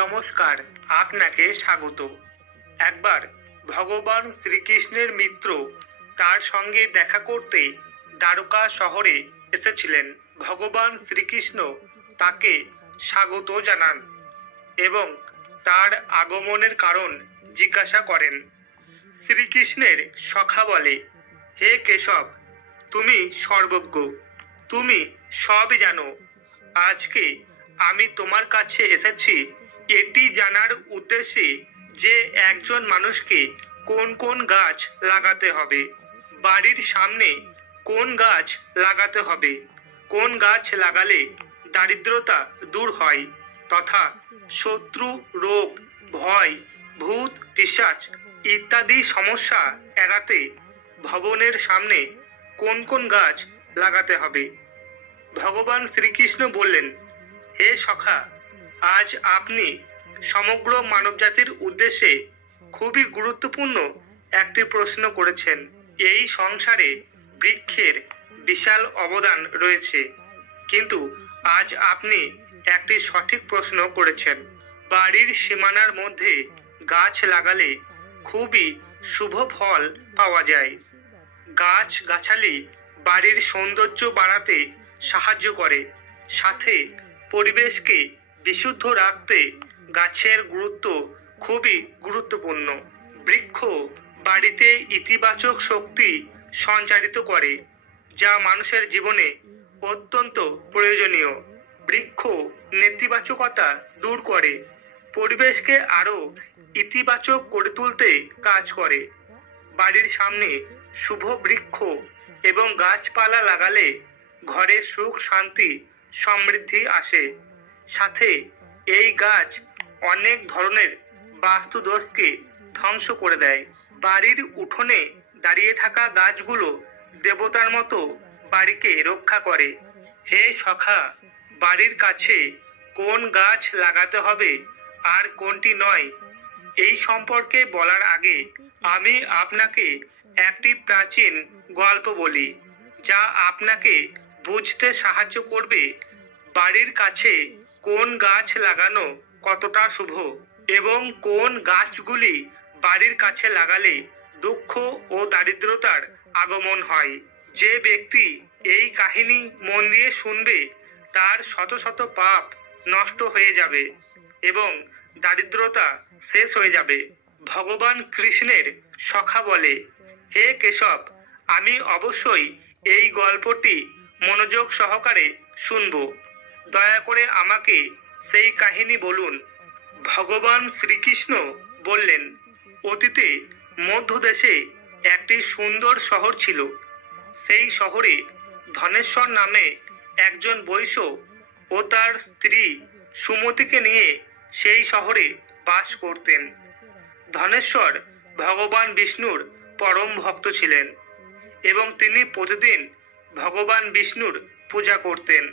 নমস্কার, আপনাকে স্বাগত। একবার ভগবান শ্রীকৃষ্ণের মিত্র তার সঙ্গে দেখা করতে দ্বারকা শহরে এসেছিলেন। ভগবান শ্রীকৃষ্ণ তাকে স্বাগত জানান এবং তার আগমনের কারণ জিজ্ঞাসা করেন। শ্রীকৃষ্ণের সখা বলে, হে কেশব, তুমি সর্বজ্ঞ, তুমি সব জানো। আজকে আমি তোমার কাছে এসেছি এটি জানার উদ্দেশ্যে যে একজন মানুষকে কোন কোন গাছ লাগাতে হবে, বাড়ির সামনে কোন গাছ লাগাতে হবে, কোন গাছ লাগালে দারিদ্রতা দূর হয় তথা শত্রু, রোগ, ভয়, ভূত, পিশাচ ইত্যাদি সমস্যা এড়াতে ভবনের সামনে কোন কোন গাছ লাগাতে হবে। ভগবান শ্রীকৃষ্ণ বললেন, হে সখা, আজ আপনি সমগ্র মানবজাতির উদ্দেশ্যে খুবই গুরুত্বপূর্ণ একটি প্রশ্ন করেছেন। এই সংসারে বৃক্ষের বিশাল অবদান রয়েছে, কিন্তু আজ আপনি একটি সঠিক প্রশ্ন করেছেন। বাড়ির সীমানার মধ্যে গাছ লাগালে খুবই শুভ ফল পাওয়া যায়। গাছ গাছালি বাড়ির সৌন্দর্য বাড়াতে সাহায্য করে, সাথে পরিবেশকে বিশুদ্ধ রাখতে গাছের গুরুত্ব খুবই গুরুত্বপূর্ণ। বৃক্ষ বাড়িতে ইতিবাচক শক্তি সঞ্চারিত করে, যা মানুষের জীবনে অত্যন্ত প্রয়োজনীয়। বৃক্ষ নেতিবাচকতা দূর করে, পরিবেশকে আরও ইতিবাচক করে তুলতে কাজ করে। বাড়ির সামনে শুভ বৃক্ষ এবং গাছপালা লাগালে ঘরে সুখ, শান্তি, সমৃদ্ধি আসে। সাথে এই গাছ অনেক ধরনের বাস্তুদোষকে ধ্বংস করে দেয়। বাড়ির উঠোনে দাঁড়িয়ে থাকা গাছগুলো দেবতার মতো বাড়িকে রক্ষা করে। হে সখা, বাড়ির কাছে কোন গাছ লাগাতে হবে আর কোনটি নয়, এই সম্পর্কে বলার আগে আমি আপনাকে একটি প্রাচীন গল্প বলি, যা আপনাকে বুঝতে সাহায্য করবে বাড়ির কাছে কোন গাছ লাগানো কতটা শুভ এবং কোন গাছগুলি বাড়ির কাছে লাগালে দুঃখ ও দারিদ্রতার আগমন হয়। যে ব্যক্তি এই কাহিনী মন দিয়ে শুনবে তার শত শত পাপ নষ্ট হয়ে যাবে এবং দারিদ্রতা শেষ হয়ে যাবে। ভগবান কৃষ্ণের সখা বলে, হে কেশব, আমি অবশ্যই এই গল্পটি মনোযোগ সহকারে শুনব। দয়া করে আমাকে সেই কাহিনী বলুন। ভগবান শ্রীকৃষ্ণ বললেন, অতীতে মধ্যদেশে একটি সুন্দর শহর ছিল। সেই শহরে ধনেশ্বর নামে একজন বৈশ্য ও তার স্ত্রী সুমতিকে নিয়ে সেই শহরে বাস করতেন। ধনেশ্বর ভগবান বিষ্ণুর পরম ভক্ত ছিলেন এবং তিনি প্রতিদিন ভগবান বিষ্ণুর পূজা করতেন।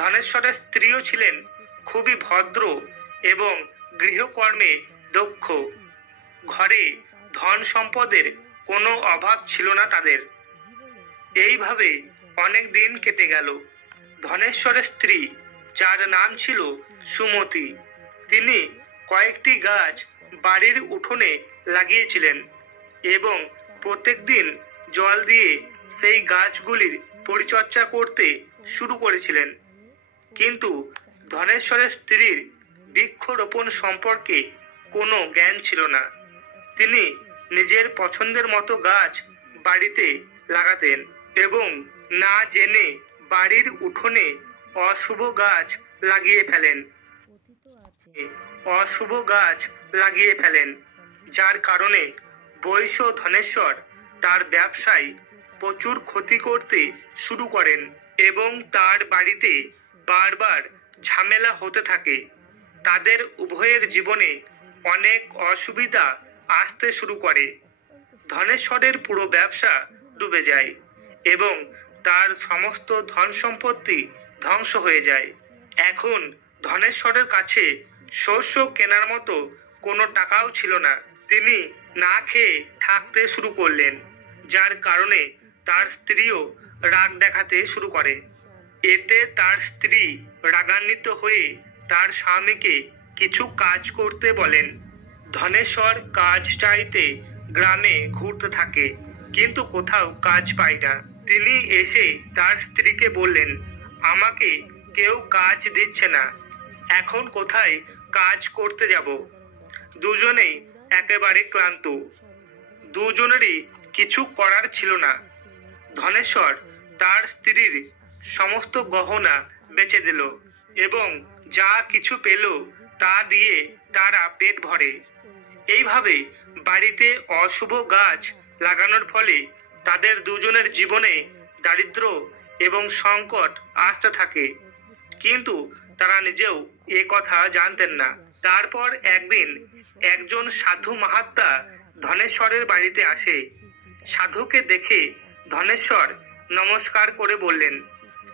ধনেশ্বরের স্ত্রীও ছিলেন খুবই ভদ্র এবং গৃহকর্মে দক্ষ। ঘরে ধন সম্পদের কোনো অভাব ছিল না তাদের। এইভাবে অনেক দিন কেটে গেল। ধনেশ্বরের স্ত্রী, যার নাম ছিল সুমতি, তিনি কয়েকটি গাছ বাড়ির উঠোনে লাগিয়েছিলেন এবং প্রত্যেকদিন জল দিয়ে সেই গাছগুলির পরিচর্যা করতে শুরু করেছিলেন। কিন্তু ধনেশ্বরের স্ত্রীর বৃক্ষরোপণ সম্পর্কে কোনো জ্ঞান ছিল না। তিনি নিজের পছন্দের মতো গাছ বাড়িতে লাগাতেন এবং না জেনে বাড়ির উঠোনে অশুভ গাছ লাগিয়ে ফেলেন, যার কারণে বৈশ্য ধনেশ্বর তার ব্যবসায় প্রচুর ক্ষতি করতে শুরু করেন এবং তার বাড়িতে বারবার ঝামেলা হতে থাকে। তাদের উভয়ের জীবনে অনেক অসুবিধা আসতে শুরু করে। ধনেশ্বরের পুরো ব্যবসা ডুবে যায় এবং তার সমস্ত ধন সম্পত্তি ধ্বংস হয়ে যায়। এখন ধনেশ্বরের কাছে শস্য কেনার মতো কোনো টাকাও ছিল না। তিনি না খেয়ে থাকতে শুরু করলেন, যার কারণে তার স্ত্রীও রাগ দেখাতে শুরু করে। এতে তার স্ত্রী রাগান্বিত হয়ে তার স্বামীকে কিছু কাজ করতে বলেন। ধনেশ্বর কাজ চাইতে গ্রামে ঘুরতে থাকে, কিন্তু কোথাও কাজ পায় না। তিনি এসে তার স্ত্রীকে বললেন, আমাকে কেউ কাজ দিচ্ছে না, এখন কোথায় কাজ করতে যাব? দুজনেই একেবারে ক্লান্ত। দুজনেরই কিছু করার ছিল না। ধনেশ্বর তার স্ত্রীর সমস্ত গহনা বেচে দিল এবং যা কিছু পেল তা দিয়ে তারা পেট ভরে। এইভাবে বাড়িতে অশুভ গাছ লাগানোর ফলে তাদের দুজনের জীবনে দারিদ্র্য এবং সংকট আসতে থাকে, কিন্তু তারা নিজেও এ কথা জানতেন না। তারপর একদিন একজন সাধু মহাত্মা ধনেশ্বরের বাড়িতে আসে। সাধুকে দেখে ধনেশ্বর নমস্কার করে বললেন,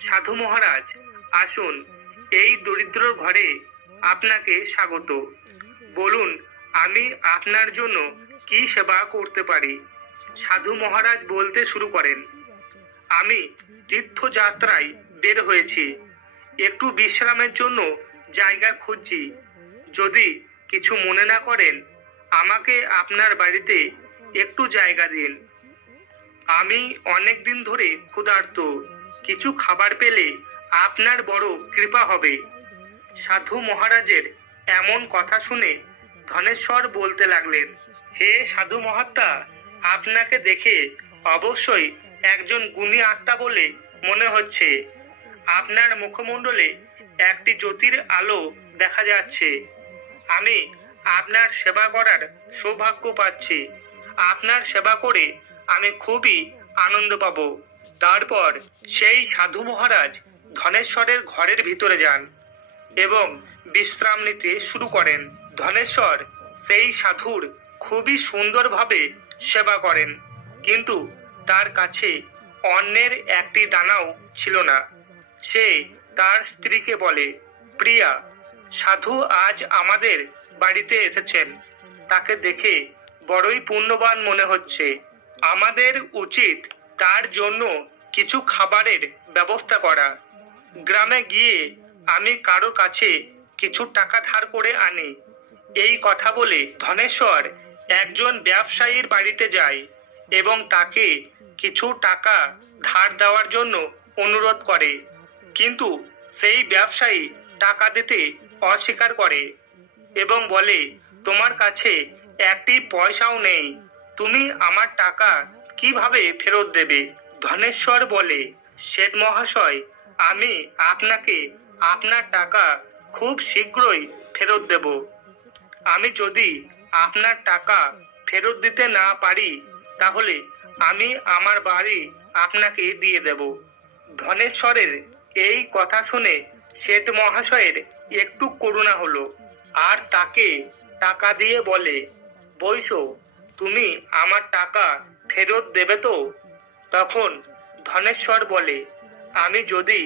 সাধু মহারাজ, আসুন, এই দরিদ্র ঘরে আপনাকে স্বাগত। বলুন, আমি আপনার জন্য কি সেবা করতে পারি? সাধু মহারাজ বলতে শুরু করেন, আমি তীর্থযাত্রায় বের হয়েছি, একটু বিশ্রামের জন্য জায়গা খুঁজছি। যদি কিছু মনে না করেন, আমাকে আপনার বাড়িতে একটু জায়গা দিন। আমি অনেক দিন ধরে ক্ষুধার্ত, কিছু খাবার পেলে আপনার বড় কৃপা হবে। সাধু মহারাজের এমন কথা শুনে ধনেশ্বর বলতে লাগলেন, হে সাধু মহাত্মা, আপনাকে দেখে অবশ্যই একজন গুণী আত্মা বলে মনে হচ্ছে। আপনার মুখমণ্ডলে একটি জ্যোতির আলো দেখা যাচ্ছে। আমি আপনার সেবা করার সৌভাগ্য পাচ্ছি। আপনার সেবা করে আমি খুবই আনন্দ পাব। তারপর সেই সাধু মহারাজ ধনেশ্বরের ঘরের ভিতরে যান এবং বিশ্রাম নিতে শুরু করেন। ধনেশ্বর সেই সাধুর খুবই সুন্দরভাবে সেবা করেন, কিন্তু তার কাছে অন্যের একটি দানাও ছিল না। সে তার স্ত্রীকে বলে, প্রিয়া, সাধু আজ আমাদের বাড়িতে এসেছেন, তাকে দেখে বড়ই পুণ্যবান মনে হচ্ছে। আমাদের উচিত তার জন্য কিছু খাবারের ব্যবস্থা করা। গ্রামে গিয়ে আমি কারো কাছে কিছু টাকা ধার করে আনি। এই কথা বলে ধনেশ্বর একজন ব্যবসায়ীর বাড়িতে যায় এবং তাকে কিছু টাকা ধার দেওয়ার জন্য অনুরোধ করে, কিন্তু সেই ব্যবসায়ী টাকা দিতে অস্বীকার করে এবং বলে, তোমার কাছে একটি পয়সাও নেই, তুমি আমার টাকা কিভাবে ফেরত দেবে? ধনেশ্বর বলে, শেঠ মহাশয়, আমি আপনাকে আপনার টাকা খুব শীঘ্রই ফেরত দেব। আমি যদি আপনার টাকা ফেরত দিতে না পারি, তাহলে আমি আমার বাড়ি আপনাকে দিয়ে দেব। ধনেশ্বরের এই কথা শুনে শেঠ মহাশয়ের একটু করুণা হলো, আর তাকে টাকা দিয়ে বলে, বৈশ্য, তুমি আমার টাকা ফেরত দেবে তো? তখন ধনেশ্বর বলে, আমি যদি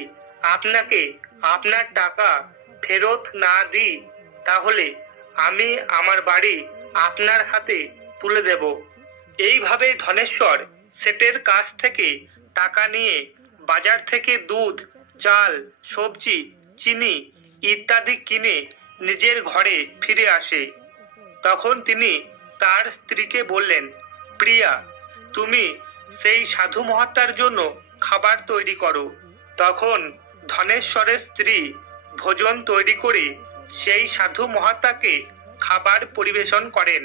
আপনাকে আপনার টাকা ফেরত না দিই, তাহলে আমি আমার বাড়ি আপনার হাতে তুলে দেব। এইভাবে ধনেশ্বর শেঠের কাছ থেকে টাকা নিয়ে বাজার থেকে দুধ, চাল, সবজি, চিনি ইত্যাদি কিনে নিজের ঘরে ফিরে আসে। তখন তিনি তার স্ত্রীকে বললেন, প্রিয়া, তুমি সেই সাধু মহাত্মার জন্য খাবার তৈরি করো। তখন ধনেশ্বরের স্ত্রী ভোজন তৈরি করে সেই সাধু মহাত্মাকে খাবার পরিবেশন করেন।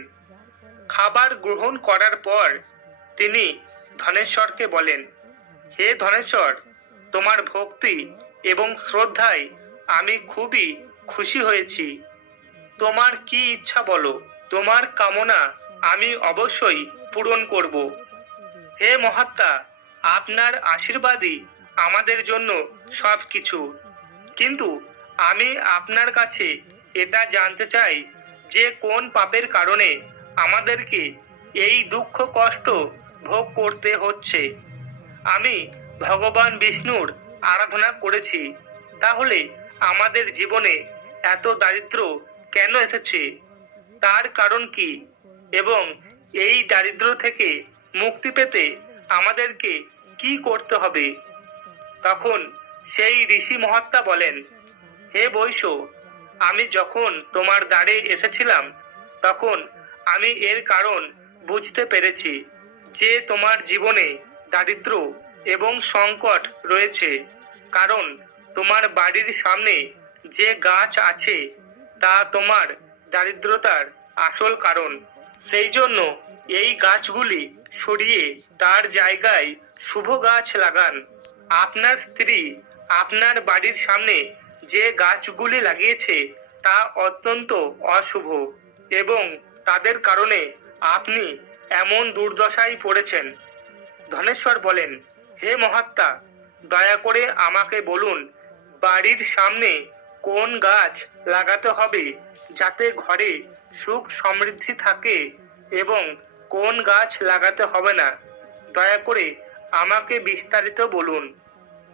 খাবার গ্রহণ করার পর তিনি ধনেশ্বরকে বলেন, হে ধনেশ্বর, তোমার ভক্তি এবং শ্রদ্ধায় আমি খুবই খুশি হয়েছি। তোমার কি ইচ্ছা বলো, তোমার কামনা আমি অবশ্যই পূরণ করব। হে মহাত্মা, আপনার আশীর্বাদই আমাদের জন্য সব কিছু। কিন্তু আমি আপনার কাছে এটা জানতে চাই যে কোন পাপের কারণে আমাদেরকে এই দুঃখ কষ্ট ভোগ করতে হচ্ছে। আমি ভগবান বিষ্ণুর আরাধনা করেছি, তাহলে আমাদের জীবনে এত দারিদ্র্য কেন এসেছে? তার কারণ কি? এবং এই দারিদ্র্য থেকে মুক্তি পেতে আমাদেরকে কি করতে হবে? তখন সেই ঋষি মহাত্মা বলেন, হে বৈশ্য, আমি যখন তোমার দ্বারে এসেছিলাম তখন আমি এর কারণ বুঝতে পেরেছি যে তোমার জীবনে দারিদ্র্য এবং সংকট রয়েছে, কারণ তোমার বাড়ির সামনে যে গাছ আছে তা তোমার দারিদ্রতার আসল কারণ। সেই জন্য এই গাছগুলি সরিয়ে তার জায়গায় শুভ গাছ লাগান। আপনার স্ত্রী আপনার বাড়ির সামনে যে গাছগুলি লাগিয়েছে তা অত্যন্ত অশুভ এবং তাদের কারণে আপনি এমন দুর্দশায় পড়েছেন। ধনেশ্বর বলেন, হে মহাত্মা, দয়া করে আমাকে বলুন বাড়ির সামনে কোন গাছ লাগাতে হবে যাতে ঘরে সুখ সমৃদ্ধি থাকে এবং কোন গাছ লাগাতে হবে না। দয়া করে আমাকে বিস্তারিত বলুন।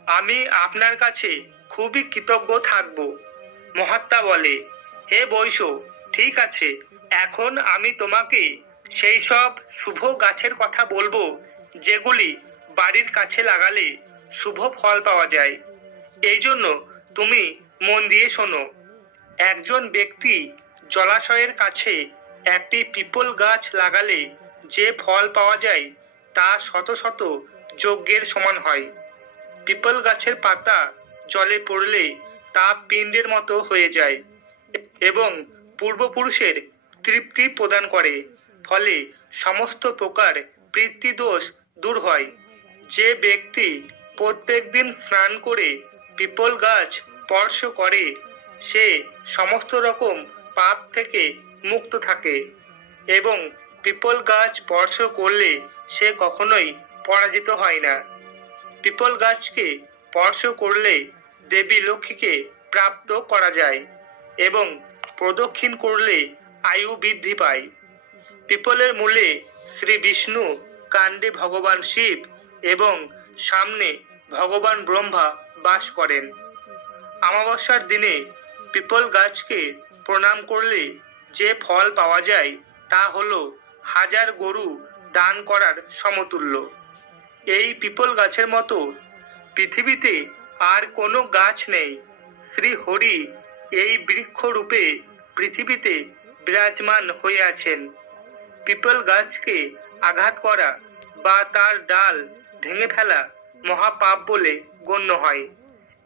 আমি আপনার কাছে খুবই কৃতজ্ঞ থাকব। মহাত্মা বলে, হে বৈশ্য, ঠিক আছে, এখন আমি তোমাকে সেই সব শুভ গাছের কথা বলবো যেগুলি বাড়ির কাছে লাগালে শুভ ফল পাওয়া যায়। এই জন্য তুমি মন দিয়ে শোনো। একজন ব্যক্তি জলাশয়ের কাছে একটি পিপল গাছ লাগালে যে ফল পাওয়া যায় তা শত শত যজ্ঞের সমান হয়। পিপল গাছের পাতা জলে পড়লে তা পিণ্ডের মতো হয়ে যায় এবং পূর্বপুরুষের তৃপ্তি প্রদান করে, ফলে সমস্ত প্রকার পিতৃদোষ দূর হয়। যে ব্যক্তি প্রত্যেক দিন স্নান করে পিপল গাছ স্পর্শ করে সে সমস্ত রকম পাপ থেকে মুক্ত থাকে এবং পিপল গাছ স্পর্শ করলে সে কখনোই পরাজিত হয় না। পিপল গাছকে স্পর্শ করলে দেবী লক্ষ্মীকে প্রাপ্ত করা যায় এবং প্রদক্ষিণ করলে আয়ু বৃদ্ধি পায়। পিপলের মূলে শ্রী বিষ্ণু, কাণ্ডে ভগবান শিব এবং সামনে ভগবান ব্রহ্মা বাস করেন। অমাবস্যার দিনে পিপল গাছকে প্রণাম করলে যে ফল পাওয়া যায় তা হলো 1000 গরু দান করার সমতুল্য। এই পিপল গাছের মতো পৃথিবীতে আর কোনো গাছ নেই। শ্রী হরি এই বৃক্ষরূপে পৃথিবীতে বিরাজমান হয়ে আছেন। পিপল গাছকে আঘাত করা বা তার ডাল ভেঙে ফেলা মহাপাপ বলে গণ্য হয়।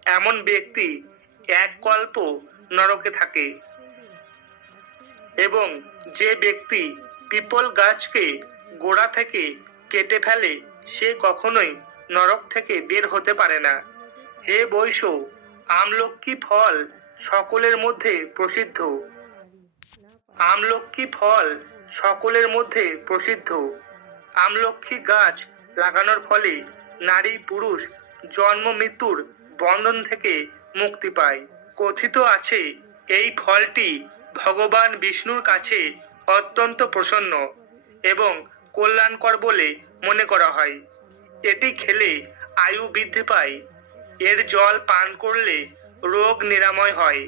এমন ব্যক্তি এক কল্প নরকে থাকে এবং যে ব্যক্তি পিপল গাছকে গোড়া থেকে কেটে ফেলে সে কখনোই নরক থেকে বের হতে পারে না। হে বৈশ্য, আমলকি ফল সকলের মধ্যে প্রসিদ্ধ। আমলকি ফল সকলের মধ্যে প্রসিদ্ধ। আমলকি গাছ লাগানোর ফলে নারী পুরুষ জন্ম মৃত্যুর বন্ধন থেকে মুক্তি পায়। কথিত আছে এই ফলটি ভগবান বিষ্ণুর কাছে অত্যন্ত প্রসন্ন এবং কল্যাণকর বলে মনে করা হয়। এটি খেলে আয়ু বৃদ্ধি পায়। এর জল পান করলে রোগ নিরাময় হয়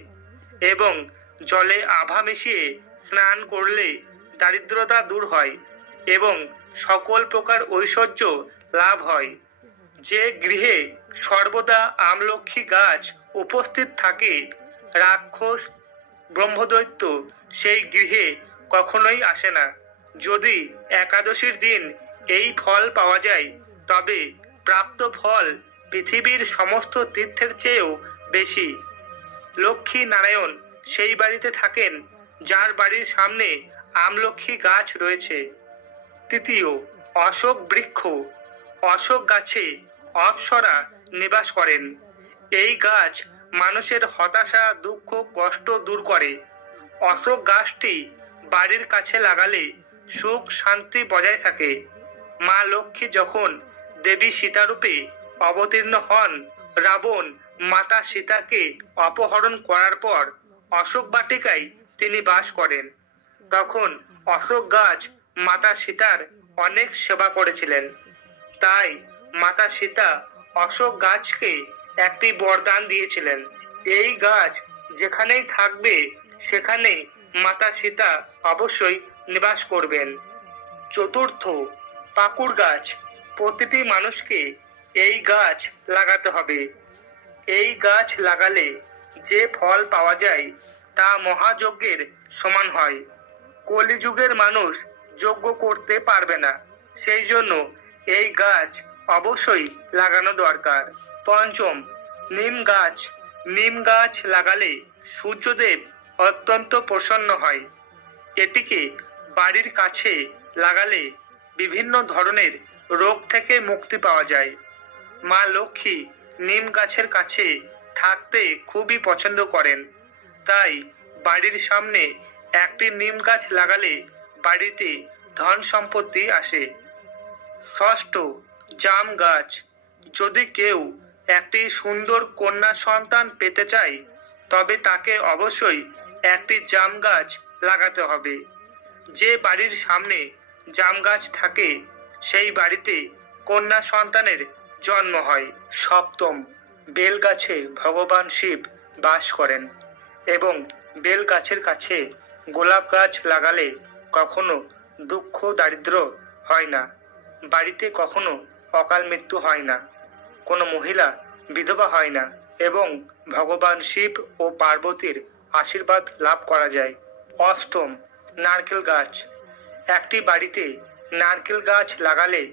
এবং জলে আভা মিশিয়ে স্নান করলে দারিদ্রতা দূর হয় এবং সকল প্রকার ঐশ্বর্য লাভ হয়। যে গৃহে সর্বদা আমলকি গাছ উপস্থিত থাকে রাক্ষস ব্রহ্মদৈত্য সেই গৃহে কখনোই আসে না। যদি একাদশীর দিন এই ফল পাওয়া যায় তবে প্রাপ্ত ফল পৃথিবীর সমস্ত তীর্থের চেয়েও বেশি। লক্ষ্মী নারায়ণ সেই বাড়িতে থাকেন যার বাড়ির সামনে আমলকি গাছ রয়েছে। তৃতীয়, অশোক বৃক্ষ। অশোক গাছে অপ্সরা নিবাস করেন। এই গাছ মানুষের হতাশা, দুঃখ, কষ্ট দূর করে। অশোক গাছটি বাড়ির কাছে লাগালে সুখ শান্তি বজায় থাকে। মা লক্ষ্মী যখন দেবী সীতারূপে অবতীর্ণ হন, রাবণ মাতা সীতাকে অপহরণ করার পর অশোক বাটিকায় তিনি বাস করেন। তখন অশোক গাছ মাতা সীতার অনেক সেবা করেছিলেন। তাই মাতা সীতা অশোক গাছকে একটি বরদান দিয়েছিলেন, এই গাছ যেখানেই থাকবে সেখানেই মাতা সীতা অবশ্যই নিবাস করবেন। চতুর্থ, পাকুড় গাছ। প্রতিটি মানুষকে এই গাছ লাগাতে হবে। এই গাছ লাগালে যে ফল পাওয়া যায় তা মহাযজ্ঞের সমান হয়। কলিযুগের মানুষ যজ্ঞ করতে পারবে না, সেই জন্য এই গাছ অবশ্যই লাগানো দরকার। পঞ্চম, নিম গাছ। নিম গাছ লাগালে সূর্যদেব অত্যন্ত প্রসন্ন হয়। এটিকে বাড়ির কাছে লাগালে বিভিন্ন ধরনের রোগ থেকে মুক্তি পাওয়া যায়। মা লক্ষ্মী নিম গাছের কাছে থাকতে খুবই পছন্দ করেন, তাই বাড়ির সামনে একটি নিম গাছ লাগালে বাড়িতে ধন সম্পত্তি আসে। ষষ্ঠ, জাম গাছ। যদি কেউ একটি সুন্দর কন্যা সন্তান পেতে চায়, তবে তাকে অবশ্যই একটি জাম গাছ লাগাতে হবে। যে বাড়ির সামনে জাম গাছ থাকে, সেই বাড়িতে কন্যা সন্তানের জন্ম হয়। সপ্তম, বেল গাছে ভগবান শিব বাস করেন এবং বেল গাছের কাছে গোলাপ গাছ লাগালে কখনো দুঃখ দারিদ্র হয় না, বাড়িতে কখনো অকাল মৃত্যু হয় না, কোনো মহিলা বিধবা হয় না এবং ভগবান শিব ও পার্বতীর আশীর্বাদ লাভ করা যায়। অষ্টম, নারকেল গাছ। একটি বাড়িতে নারকেল গাছ লাগালে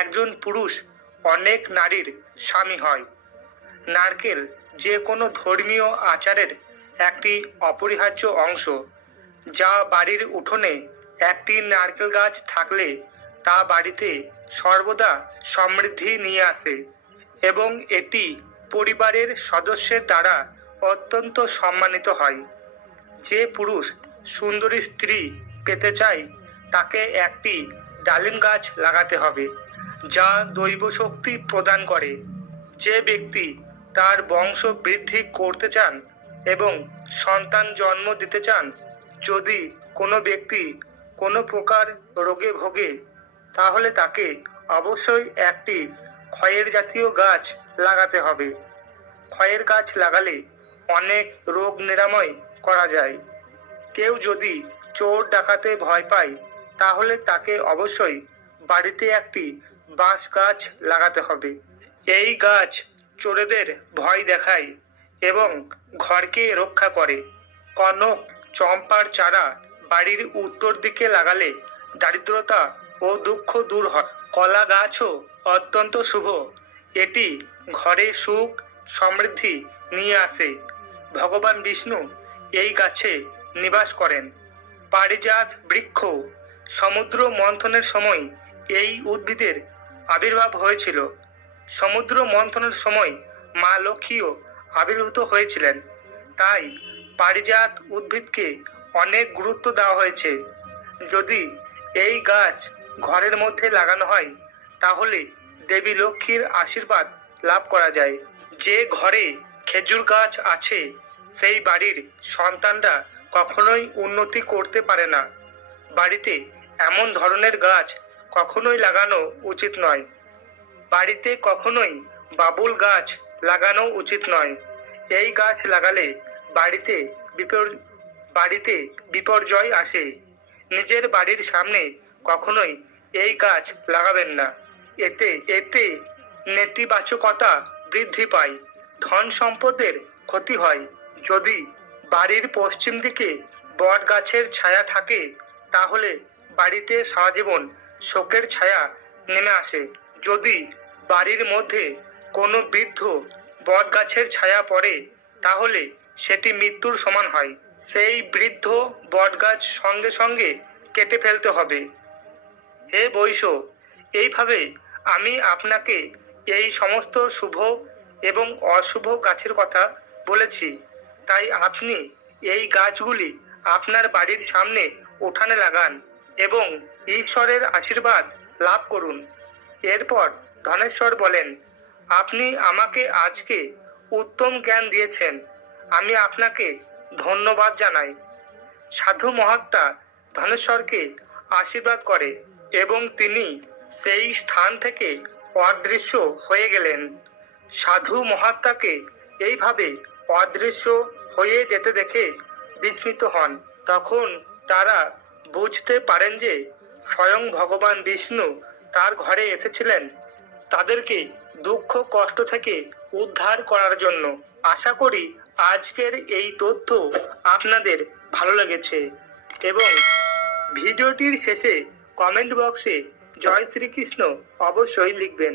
একজন পুরুষ অনেক নারীর স্বামী হয়। নারকেল যে কোনো ধর্মীয় আচারের একটি অপরিহার্য অংশ, যা বাড়ির উঠোনে একটি নারকেল গাছ থাকলে তা বাড়িতে সর্বদা সমৃদ্ধি নিয়ে আসে এবং এটি পরিবারের সদস্যের দ্বারা অত্যন্ত সম্মানিত হয়। যে পুরুষ সুন্দরী স্ত্রী পেতে চায়, তাকে একটি ডালিম গাছ লাগাতে হবে, যা দৈব শক্তি প্রদান করে। যে ব্যক্তি তার বংশ বৃদ্ধি করতে চান এবং সন্তান জন্ম দিতে চান, যদি কোনো ব্যক্তি কোনো প্রকার রোগে ভোগে, তাহলে তাকে অবশ্যই একটি খয়ের জাতীয় গাছ লাগাতে হবে। খয়ের গাছ লাগালে অনেক রোগ নিরাময় করা যায়। কেউ যদি চোর ডাকাতে ভয় পায়, তাহলে তাকে অবশ্যই বাড়িতে একটি বাঁশ গাছ লাগাতে হবে। এই গাছ চোরেদের ভয় দেখায় এবং ঘরকে রক্ষা করে। কনক চম্পার চারা বাড়ির উত্তর দিকে লাগালে দারিদ্রতা ও দুঃখ দূর হয়। কলা গাছও অত্যন্ত শুভ, এটি ঘরে সুখ সমৃদ্ধি নিয়ে আসে। ভগবান বিষ্ণু এই গাছে নিবাস করেন। পারিজাত বৃক্ষ। সমুদ্র মন্থনের সময় এই উদ্ভিদের আবির্ভাব হয়েছিল। সমুদ্র মন্থনের সময় মা লক্ষ্মীও আবির্ভূত হয়েছিলেন, তাই পারিজাত উদ্ভিদকে অনেক গুরুত্ব দেওয়া হয়েছে। যদি এই গাছ ঘরের মধ্যে লাগানো হয়, তাহলে দেবী লক্ষ্মীর আশীর্বাদ লাভ করা যায়। যে ঘরে খেজুর গাছ আছে, সেই বাড়ির সন্তানরা কখনোই উন্নতি করতে পারে না। বাড়িতে এমন ধরনের গাছ কখনোই লাগানো উচিত নয়। বাড়িতে কখনোই বাবুল গাছ লাগানো উচিত নয়। এই গাছ লাগালে বাড়িতে বিপর্যয় আসে। নিজের বাড়ির সামনে কখনোই এই গাছ লাগাবেন না। এতে এতে নেতিবাচকতা বৃদ্ধি পায়, ধন সম্পদের ক্ষতি হয়। যদি বাড়ির পশ্চিম দিকে বট গাছের ছায়া থাকে, তাহলে বাড়িতে সারাজীবন শোকের ছায়া নেমে আসে। যদি বাড়ির মধ্যে কোনো বৃদ্ধ বট গাছের ছায়া পড়ে, তাহলে সেটি মৃত্যুর সমান হয়। সেই বৃদ্ধ বট গাছ সঙ্গে সঙ্গে কেটে ফেলতে হবে। হে বৈশ্য, এইভাবে আমি আপনাকে এই সমস্ত শুভ এবং অশুভ গাছের কথা বলেছি, তাই আপনি এই গাছগুলি আপনার বাড়ির সামনে উঠানে লাগান এবং ঈশ্বরের আশীর্বাদ লাভ করুন। এরপর ধনেশ্বর বলেন, আপনি আমাকে আজকে উত্তম জ্ঞান দিয়েছেন, আমি আপনাকে ধন্যবাদ জানাই। সাধু মহাত্মা ধনেশ্বরকে আশীর্বাদ করে এবং তিনি সেই স্থান থেকে অদৃশ্য হয়ে গেলেন। সাধু মহাত্মাকে এইভাবে অদৃশ্য হয়ে যেতে দেখে বিস্মিত হন। তখন তারা বুঝতে পারেন যে স্বয়ং ভগবান বিষ্ণু তার ঘরে এসেছিলেন তাদেরকে দুঃখ কষ্ট থেকে উদ্ধার করার জন্য। আশা করি আজকের এই তথ্য আপনাদের ভালো লেগেছে এবং ভিডিওটির শেষে কমেন্ট বক্সে জয় শ্রীকৃষ্ণ অবশ্যই লিখবেন।